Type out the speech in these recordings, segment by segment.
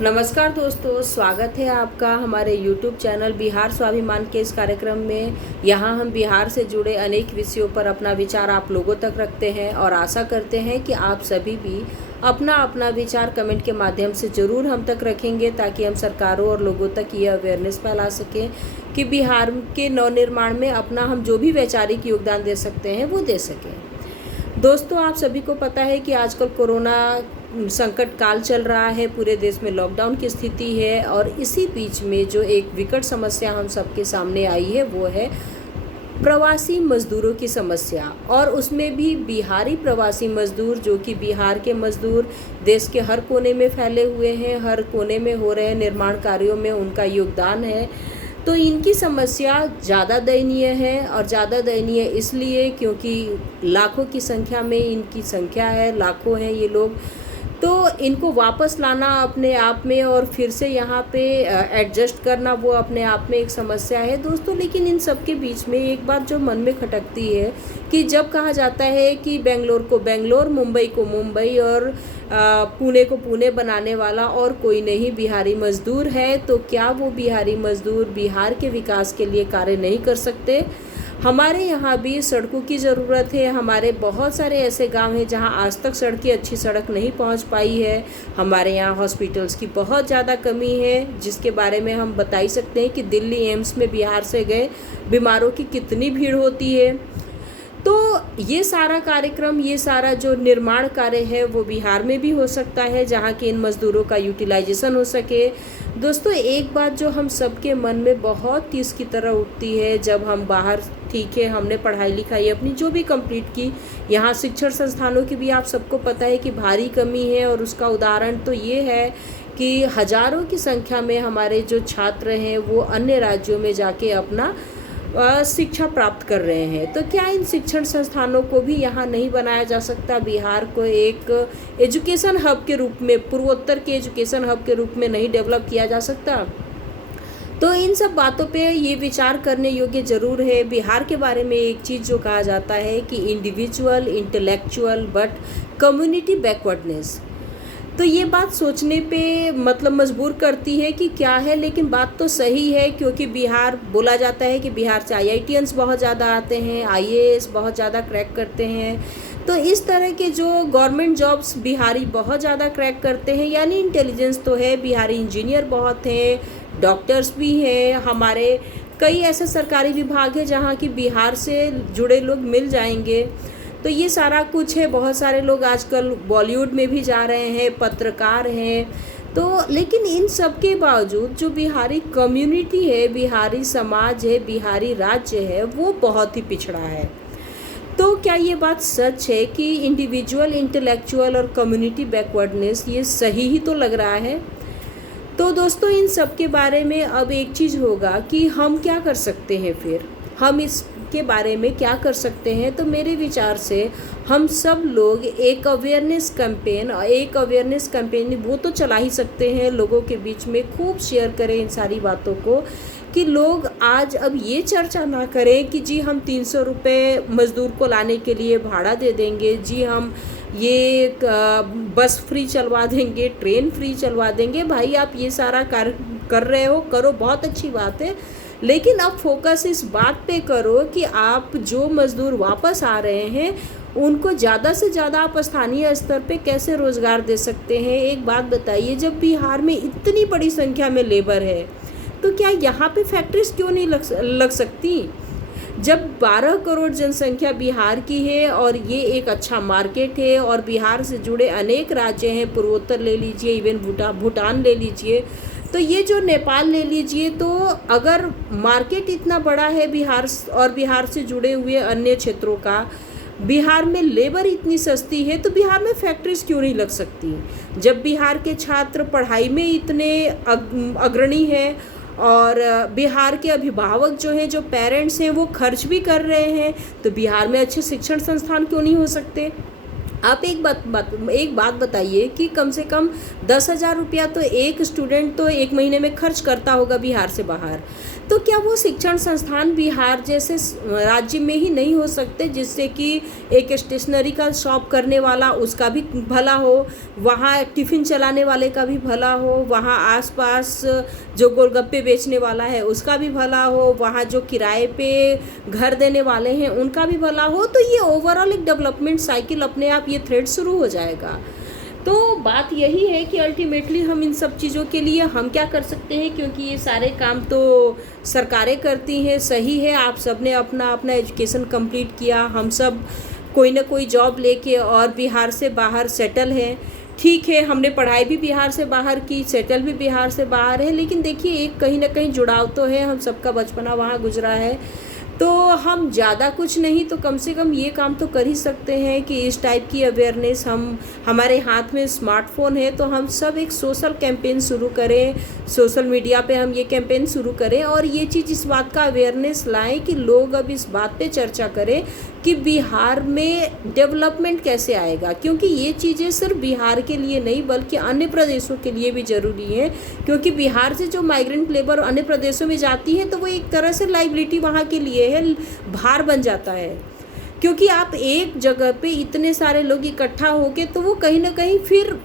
नमस्कार दोस्तों, स्वागत है आपका हमारे YouTube चैनल बिहार स्वाभिमान के इस कार्यक्रम में। यहाँ हम बिहार से जुड़े अनेक विषयों पर अपना विचार आप लोगों तक रखते हैं और आशा करते हैं कि आप सभी भी अपना अपना विचार कमेंट के माध्यम से ज़रूर हम तक रखेंगे, ताकि हम सरकारों और लोगों तक ये अवेयरनेस फैला सकें कि बिहार के नवनिर्माण में अपना हम जो भी वैचारिक योगदान दे सकते हैं वो दे सकें। दोस्तों, आप सभी को पता है कि आजकल कोरोना संकट काल चल रहा है, पूरे देश में लॉकडाउन की स्थिति है और इसी बीच में जो एक विकट समस्या हम सबके सामने आई है वो है प्रवासी मजदूरों की समस्या। और उसमें भी बिहारी प्रवासी मजदूर, जो कि बिहार के मजदूर देश के हर कोने में फैले हुए हैं, हर कोने में हो रहे निर्माण कार्यों में उनका योगदान है। तो इनकी समस्या ज़्यादा दयनीय है, और ज़्यादा दयनीय इसलिए क्योंकि लाखों की संख्या में इनकी संख्या है, लाखों हैं ये लोग। तो इनको वापस लाना अपने आप में और फिर से यहाँ पे एडजस्ट करना वो अपने आप में एक समस्या है दोस्तों। लेकिन इन सब के बीच में एक बात जो मन में खटकती है कि जब कहा जाता है कि बेंगलोर को बेंगलोर, मुंबई को मुंबई और पुणे को पुणे बनाने वाला और कोई नहीं, बिहारी मजदूर है, तो क्या वो बिहारी मजदूर बिहार के विकास के लिए कार्य नहीं कर सकते? हमारे यहाँ भी सड़कों की ज़रूरत है। हमारे बहुत सारे ऐसे गांव हैं जहाँ आज तक सड़कें, अच्छी सड़क नहीं पहुँच पाई है। हमारे यहाँ हॉस्पिटल्स की बहुत ज़्यादा कमी है, जिसके बारे में हम बता ही सकते हैं कि दिल्ली एम्स में बिहार से गए बीमारों की कितनी भीड़ होती है। तो ये सारा कार्यक्रम, ये सारा जो निर्माण कार्य है वो बिहार में भी हो सकता है, जहाँ के इन मज़दूरों का यूटिलाइजेशन हो सके। दोस्तों, एक बात जो हम सबके मन में बहुत तीस की तरह उठती है, जब हम बाहर, ठीक है हमने पढ़ाई लिखाई अपनी जो भी कंप्लीट की, यहाँ शिक्षण संस्थानों की भी आप सबको पता है कि भारी कमी है। और उसका उदाहरण तो ये है कि हज़ारों की संख्या में हमारे जो छात्र हैं वो अन्य राज्यों में जाके अपना शिक्षा प्राप्त कर रहे हैं। तो क्या इन शिक्षण संस्थानों को भी यहाँ नहीं बनाया जा सकता? बिहार को एक एजुकेशन हब के रूप में, पूर्वोत्तर के एजुकेशन हब के रूप में नहीं डेवलप किया जा सकता? तो इन सब बातों पे ये विचार करने योग्य ज़रूर है। बिहार के बारे में एक चीज़ जो कहा जाता है कि individual, intellectual but community backwardness, तो ये बात सोचने पे मतलब मजबूर करती है कि क्या है। लेकिन बात तो सही है, क्योंकि बिहार, बोला जाता है कि बिहार से IITians बहुत ज़्यादा आते हैं, IAS बहुत ज़्यादा क्रैक करते हैं। तो इस तरह के जो गवर्नमेंट जॉब्स बिहारी बहुत ज़्यादा क्रैक करते हैं, यानी इंटेलिजेंस तो है, बिहारी इंजीनियर बहुत हैं, डॉक्टर्स भी हैं। हमारे कई ऐसे सरकारी विभाग हैं जहाँ की बिहार से जुड़े लोग मिल जाएंगे। तो ये सारा कुछ है। बहुत सारे लोग आजकल बॉलीवुड में भी जा रहे हैं, पत्रकार हैं। तो लेकिन इन सब के बावजूद जो बिहारी कम्युनिटी है, बिहारी समाज है, बिहारी राज्य है, वो बहुत ही पिछड़ा है। तो क्या ये बात सच है कि इंडिविजुअल, इंटेलेक्चुअल और कम्युनिटी बैकवर्डनेस, ये सही ही तो लग रहा है? तो दोस्तों, इन सब के बारे में अब एक चीज़ होगा कि हम क्या कर सकते हैं, फिर हम इसके बारे में क्या कर सकते हैं। तो मेरे विचार से हम सब लोग एक अवेयरनेस कैंपेन वो तो चला ही सकते हैं, लोगों के बीच में खूब शेयर करें इन सारी बातों को, कि लोग आज अब ये चर्चा ना करें कि जी हम 300 रुपये मज़दूर को लाने के लिए भाड़ा दे देंगे, जी हम ये बस फ्री चलवा देंगे, ट्रेन फ्री चलवा देंगे। भाई, आप ये सारा कार्य कर रहे हो, करो, बहुत अच्छी बात है, लेकिन अब फोकस इस बात पे करो कि आप जो मज़दूर वापस आ रहे हैं उनको ज़्यादा से ज़्यादा आप स्थानीय स्तर पे कैसे रोज़गार दे सकते हैं। एक बात बताइए, जब बिहार में इतनी बड़ी संख्या में लेबर है, तो क्या यहाँ पे फैक्ट्रीज क्यों नहीं लग सकती? जब 12 करोड़ जनसंख्या बिहार की है और ये एक अच्छा मार्केट है, और बिहार से जुड़े अनेक राज्य हैं, पूर्वोत्तर ले लीजिए, इवन भूटान ले लीजिए, तो ये जो नेपाल ले लीजिए, तो अगर मार्केट इतना बड़ा है बिहार और बिहार से जुड़े हुए अन्य क्षेत्रों का, बिहार में लेबर इतनी सस्ती है, तो बिहार में फैक्ट्रीज क्यों नहीं लग सकती? जब बिहार के छात्र पढ़ाई में इतने अग्रणी हैं और बिहार के अभिभावक जो हैं, जो पेरेंट्स हैं, वो खर्च भी कर रहे हैं, तो बिहार में अच्छे शिक्षण संस्थान क्यों नहीं हो सकते? आप एक बात बताइए कि कम से कम 10,000 रुपया तो एक स्टूडेंट तो एक महीने में खर्च करता होगा बिहार से बाहर। तो क्या वो शिक्षण संस्थान बिहार जैसे राज्य में ही नहीं हो सकते, जिससे कि एक स्टेशनरी का शॉप करने वाला उसका भी भला हो, वहाँ टिफ़िन चलाने वाले का भी भला हो, वहाँ आसपास जो गोलगप्पे बेचने वाला है उसका भी भला हो, वहाँ जो किराए पे घर देने वाले हैं उनका भी भला हो। तो ये ओवरऑल एक डेवलपमेंट साइकिल अपने आप ये थ्रेड शुरू हो जाएगा। तो बात यही है कि अल्टीमेटली हम इन सब चीज़ों के लिए हम क्या कर सकते हैं, क्योंकि ये सारे काम तो सरकारें करती हैं। सही है, आप सब ने अपना अपना एजुकेशन कंप्लीट किया, हम सब कोई ना कोई जॉब लेके और बिहार से बाहर सेटल हैं। ठीक है, हमने पढ़ाई भी बिहार से बाहर की, सेटल भी बिहार से बाहर है, लेकिन देखिए एक कहीं ना कहीं जुड़ाव तो है, हम सबका बचपना वहाँ गुजरा है। तो हम ज़्यादा कुछ नहीं तो कम से कम ये काम तो कर ही सकते हैं कि इस टाइप की अवेयरनेस हमारे हाथ में स्मार्टफोन है तो हम सब एक सोशल कैंपेन शुरू करें, सोशल मीडिया पे हम ये कैंपेन शुरू करें और ये चीज़ इस बात का अवेयरनेस लाएं कि लोग अब इस बात पे चर्चा करें कि बिहार में डेवलपमेंट कैसे आएगा। क्योंकि ये चीज़ें सिर्फ बिहार के लिए नहीं बल्कि अन्य प्रदेशों के लिए भी ज़रूरी है, क्योंकि बिहार से जो माइग्रेंट लेबर अन्य प्रदेशों में जाती है तो वो एक तरह से लाइबिलिटी वहाँ के लिए है, भार बन जाता है। क्योंकि आप एक जगह पे इतने सारे लोग इकट्ठा होके तो वो कहीं ना कहीं फिर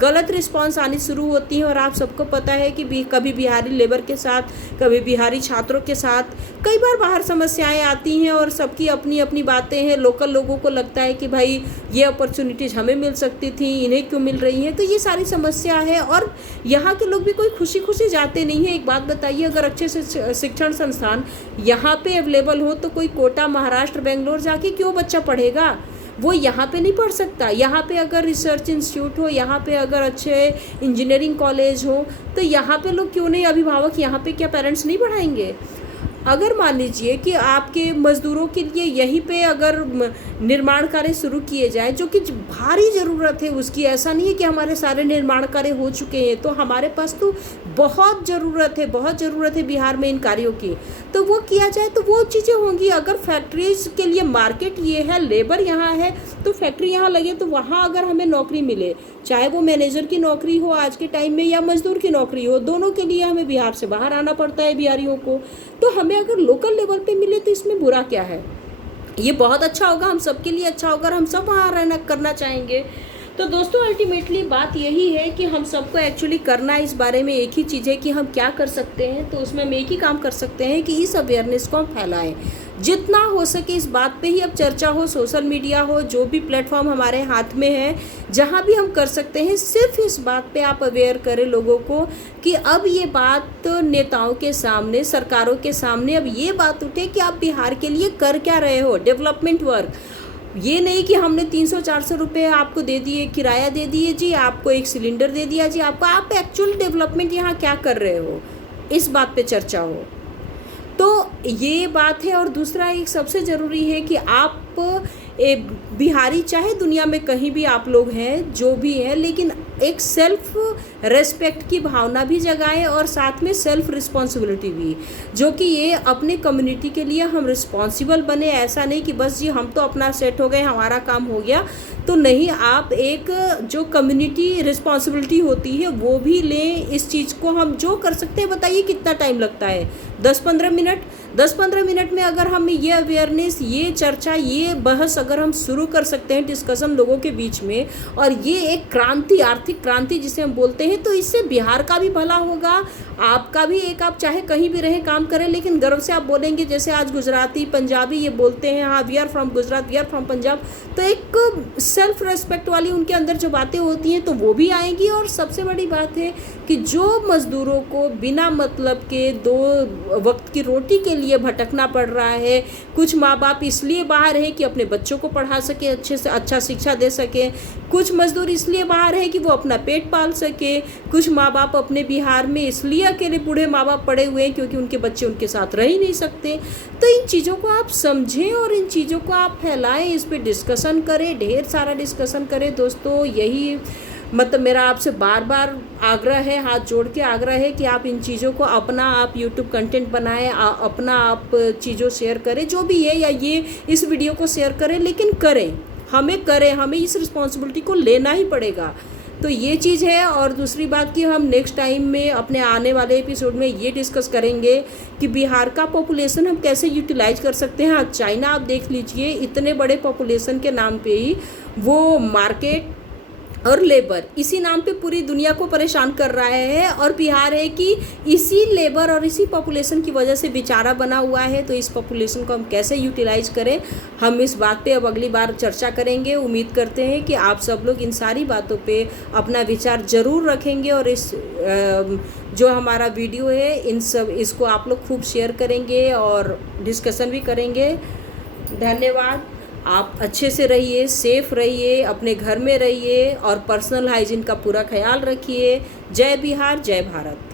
गलत रिस्पांस आनी शुरू होती है। और आप सबको पता है कि कभी बिहारी लेबर के साथ, कभी बिहारी छात्रों के साथ कई बार बाहर समस्याएं आती हैं और सबकी अपनी अपनी बातें हैं। लोकल लोगों को लगता है कि भाई ये अपॉर्चुनिटीज़ हमें मिल सकती थी, इन्हें क्यों मिल रही हैं। तो ये सारी समस्या है और यहाँ के लोग भी कोई खुशी खुशी जाते नहीं हैं। एक बात बताइए, अगर अच्छे से शिक्षण संस्थान यहाँ पे अवेलेबल हो तो कोई कोटा, महाराष्ट्र, बेंगलोर जाके क्यों बच्चा पढ़ेगा? वो यहाँ पे नहीं पढ़ सकता। यहाँ पे अगर रिसर्च इंस्टीट्यूट हो, यहाँ पे अगर अच्छे इंजीनियरिंग कॉलेज हो तो यहाँ पे लोग क्यों नहीं, अभिभावक यहाँ पे क्या पेरेंट्स नहीं पढ़ाएंगे? अगर मान लीजिए कि आपके मज़दूरों के लिए यहीं पे अगर निर्माण कार्य शुरू किए जाए, जो कि भारी ज़रूरत है उसकी, ऐसा नहीं है कि हमारे सारे निर्माण कार्य हो चुके हैं, तो हमारे पास तो बहुत ज़रूरत है बिहार में इन कार्यों की, तो वो किया जाए तो वो चीज़ें होंगी। अगर फैक्ट्रीज के लिए मार्केट ये है, लेबर यहाँ है, तो फैक्ट्री यहाँ लगे तो वहाँ अगर हमें नौकरी मिले, चाहे वो मैनेजर की नौकरी हो आज के टाइम में या मजदूर की नौकरी हो, दोनों के लिए हमें बिहार से बाहर आना पड़ता है बिहारियों को। तो हमें अगर लोकल लेवल पे मिले तो इसमें बुरा क्या है? ये बहुत अच्छा होगा, हम सबके लिए अच्छा होगा, हम सब वहाँ रहना करना चाहेंगे। तो दोस्तों अल्टीमेटली बात यही है कि हम सबको एक्चुअली करना इस बारे में एक ही चीज़ है कि हम क्या कर सकते हैं। तो उसमें हम एक ही काम कर सकते हैं कि इस अवेयरनेस को हम फैलाएं, जितना हो सके इस बात पे ही अब चर्चा हो, सोशल मीडिया हो, जो भी प्लेटफॉर्म हमारे हाथ में है, जहाँ भी हम कर सकते हैं, सिर्फ इस बात पे आप अवेयर करें लोगों को कि अब ये बात नेताओं के सामने, सरकारों के सामने अब ये बात उठे कि आप बिहार के लिए कर क्या रहे हो, डेवलपमेंट वर्क। ये नहीं कि हमने 300-400 रुपये आपको दे दिए, किराया दे दिए जी, आपको एक सिलेंडर दे दिया जी, आपको, आप एक्चुअल डेवलपमेंट यहाँ क्या कर रहे हो, इस बात पे चर्चा हो। तो ये बात है। और दूसरा एक सबसे ज़रूरी है कि आप बिहारी चाहे दुनिया में कहीं भी आप लोग हैं, जो भी हैं, लेकिन एक सेल्फ रेस्पेक्ट की भावना भी जगाएं और साथ में सेल्फ रिस्पॉन्सिबिलिटी भी, जो कि ये अपने कम्युनिटी के लिए हम रिस्पॉन्सिबल बने। ऐसा नहीं कि बस जी हम तो अपना सेट हो गए, हमारा काम हो गया, तो नहीं, आप एक जो कम्युनिटी रिस्पॉन्सिबिलिटी होती है वो भी लें। इस चीज़ को हम जो कर सकते हैं, बताइए कितना टाइम लगता है? 10-15 मिनट। 10-15 मिनट में अगर हम ये अवेयरनेस, ये चर्चा, ये बहस अगर हम शुरू कर सकते हैं, डिस्कशन लोगों के बीच में, और ये एक क्रांति, आर्थिक क्रांति जिसे हम बोलते हैं, तो इससे बिहार का भी भला होगा, आपका भी। एक आप चाहे कहीं भी रहें, काम करें, लेकिन गर्व से आप बोलेंगे, जैसे आज गुजराती, पंजाबी ये बोलते हैं, हाँ we are from Gujarat, we are from Punjab, तो एक सेल्फ रेस्पेक्ट वाली उनके अंदर जो बातें होती हैं तो वो भी आएंगी। और सबसे बड़ी बात है कि जो मज़दूरों को बिना मतलब के 2 वक्त की रोटी के लिए भटकना पड़ रहा है, कुछ माँ बाप इसलिए बाहर है कि अपने बच्चों को पढ़ा सके, अच्छे से अच्छा शिक्षा दे सके, कुछ मज़दूर इसलिए बाहर है कि वो अपना पेट पाल सके, कुछ माँ बाप अपने बिहार में इसलिए अकेले बूढ़े माँ बाप पड़े हुए हैं क्योंकि उनके बच्चे उनके साथ रह ही नहीं सकते। तो इन चीज़ों को आप समझें और इन चीज़ों को आप फैलाएं, इस पर डिस्कशन करें, ढेर सारा डिस्कशन करें। दोस्तों यही मतलब मेरा आपसे बार बार आग्रह है, हाथ जोड़ के आग्रह है कि आप इन चीज़ों को अपना आप यूट्यूब कंटेंट बनाएं, अपना आप चीज़ों शेयर करें, जो भी है, या ये इस वीडियो को शेयर करें, लेकिन करें, हमें करें, हमें इस रिस्पॉन्सिबिलिटी को लेना ही पड़ेगा। तो ये चीज़ है। और दूसरी बात कि हम नेक्स्ट टाइम में अपने आने वाले एपिसोड में ये डिस्कस करेंगे कि बिहार का पॉपुलेशन हम कैसे यूटिलाइज कर सकते हैं। आज चाइना आप देख लीजिए, इतने बड़े पॉपुलेशन के नाम पे ही वो मार्केट और लेबर इसी नाम पे पूरी दुनिया को परेशान कर रहा है, और बिहार है कि इसी लेबर और इसी पॉपुलेशन की वजह से बेचारा बना हुआ है। तो इस पॉपुलेशन को हम कैसे यूटिलाइज करें, हम इस बात पे अब अगली बार चर्चा करेंगे। उम्मीद करते हैं कि आप सब लोग इन सारी बातों पे अपना विचार ज़रूर रखेंगे, और इस जो हमारा वीडियो है इसको आप लोग खूब शेयर करेंगे और डिस्कशन भी करेंगे। धन्यवाद। आप अच्छे से रहिए, सेफ रहिए, अपने घर में रहिए और पर्सनल हाइजीन का पूरा ख्याल रखिए। जय बिहार, जय भारत।